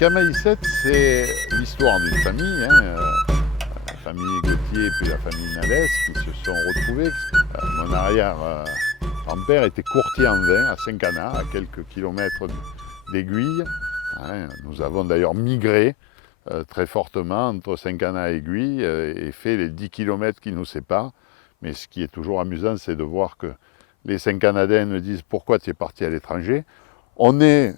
Camaïsette, c'est l'histoire d'une famille, la famille Gauthier et puis la famille Nalès qui se sont retrouvés. Mon arrière-grand-père était courtier en vin à Saint-Cana, à quelques kilomètres d'Aiguille. Nous avons d'ailleurs migré très fortement entre Saint-Cana et Aiguille et fait les 10 kilomètres qui nous séparent. Mais ce qui est toujours amusant, c'est de voir que les Saint-Canadiens me disent « Pourquoi tu es parti à l'étranger ?» On est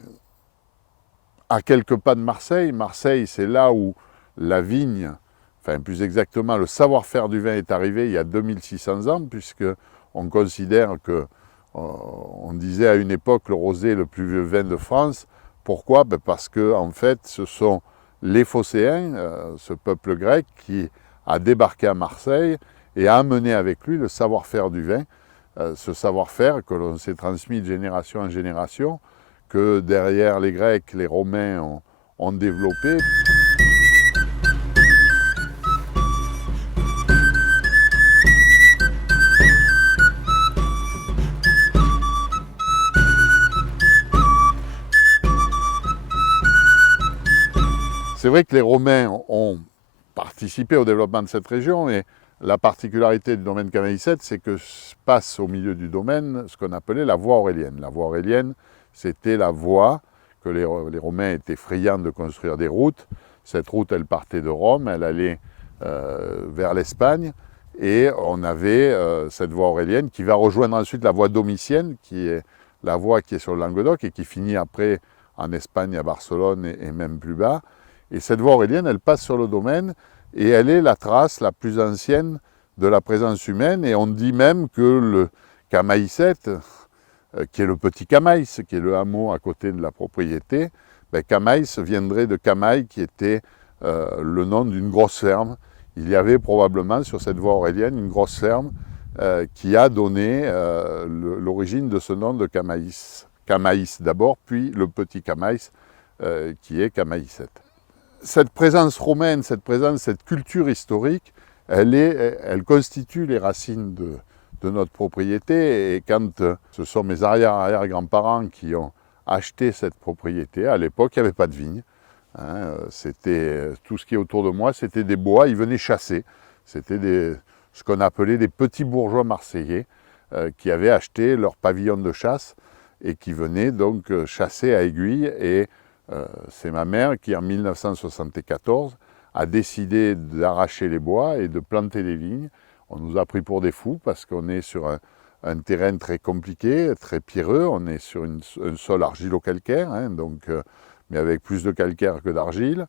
à quelques pas de Marseille. Marseille, c'est là où la vigne, enfin plus exactement le savoir-faire du vin est arrivé il y a 2600 ans, puisque on considère que, on disait à une époque le rosé est le plus vieux vin de France. Pourquoi? Parce que en fait, ce sont les Phocéens, ce peuple grec, qui a débarqué à Marseille et a amené avec lui le savoir-faire du vin, ce savoir-faire que l'on s'est transmis de génération en génération, que derrière les Grecs, les Romains ont développé. C'est vrai que les Romains ont participé au développement de cette région, et la particularité du domaine Camaïsette, c'est que passe au milieu du domaine ce qu'on appelait la voie aurélienne. La voie aurélienne, c'était la voie que les Romains étaient friands de construire des routes. Cette route, elle partait de Rome, elle allait vers l'Espagne, et on avait cette voie aurélienne qui va rejoindre ensuite la voie domitienne, qui est la voie qui est sur le Languedoc et qui finit après en Espagne, à Barcelone et même plus bas. Et cette voie aurélienne, elle passe sur le domaine et elle est la trace la plus ancienne de la présence humaine. Et on dit même que le Camaïsette, qui est le petit Camaïs, qui est le hameau à côté de la propriété, Camaïs viendrait de Camaï, qui était le nom d'une grosse ferme. Il y avait probablement sur cette voie aurélienne une grosse ferme qui a donné l'origine de ce nom de Camaïs. Camaïs d'abord, puis le petit Camaïs qui est Camaïsette. Cette présence romaine, cette culture historique, elle constitue les racines de notre propriété. Et quand ce sont mes arrière-arrière-grands-parents qui ont acheté cette propriété, à l'époque, il n'y avait pas de vigne. C'était tout ce qui est autour de moi, c'était des bois, ils venaient chasser. C'était ce qu'on appelait des petits bourgeois marseillais qui avaient acheté leur pavillon de chasse et qui venaient donc chasser à Aiguille. Et c'est ma mère qui, en 1974, a décidé d'arracher les bois et de planter des vignes. On nous a pris pour des fous parce qu'on est sur un terrain très compliqué, très pierreux. On est sur un sol argilo-calcaire, mais avec plus de calcaire que d'argile.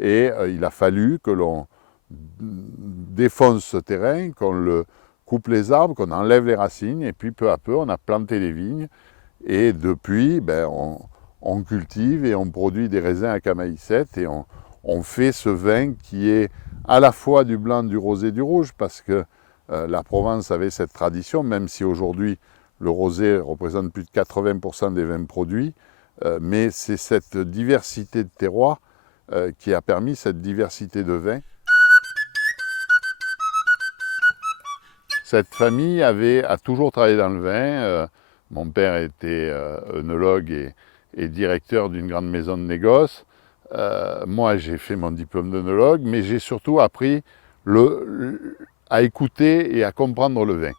Et il a fallu que l'on défonce ce terrain, qu'on le coupe les arbres, qu'on enlève les racines. Et puis peu à peu, on a planté les vignes. Et depuis, on cultive et on produit des raisins à Camaïsette et on fait ce vin qui est à la fois du blanc, du rosé, du rouge, parce que la Provence avait cette tradition, même si aujourd'hui le rosé représente plus de 80% des vins produits, mais c'est cette diversité de terroirs qui a permis cette diversité de vins. Cette famille a toujours travaillé dans le vin. Mon père était œnologue et directeur d'une grande maison de négoce. Moi, j'ai fait mon diplôme d'œnologue, mais j'ai surtout appris à écouter et à comprendre le vin.